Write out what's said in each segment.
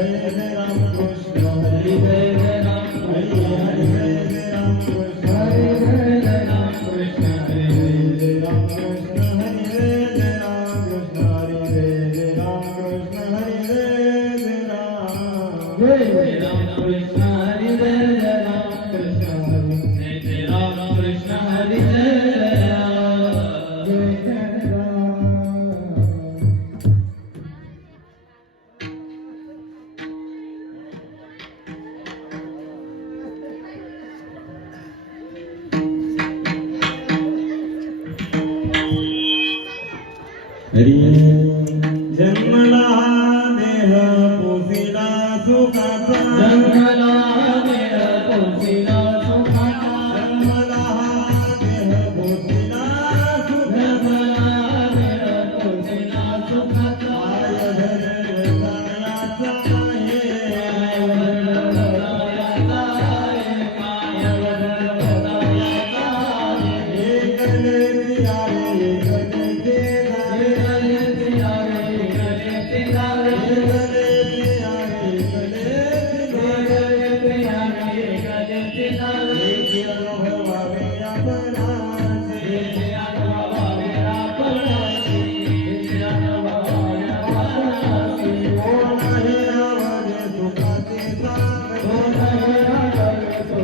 Hare Rama Krishna Hare Rama हरी जन्मला देह पोसिला सुखाचा। जन्मला देह पोसिला सुखाचा। जन्मला देह पोसिला सुखाचा। देह हे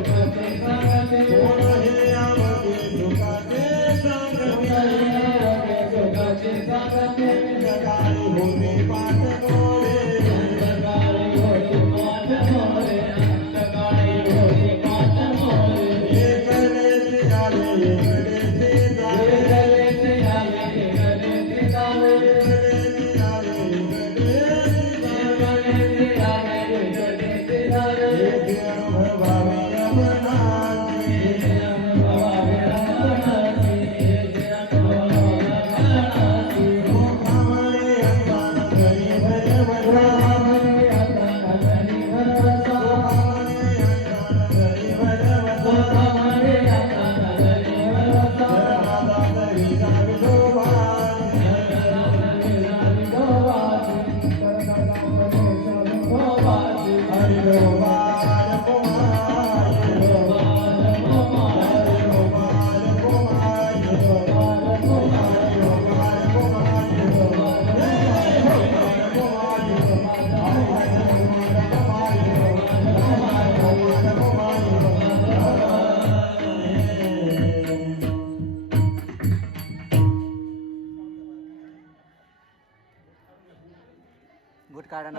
Yeah. ಕಾರಣ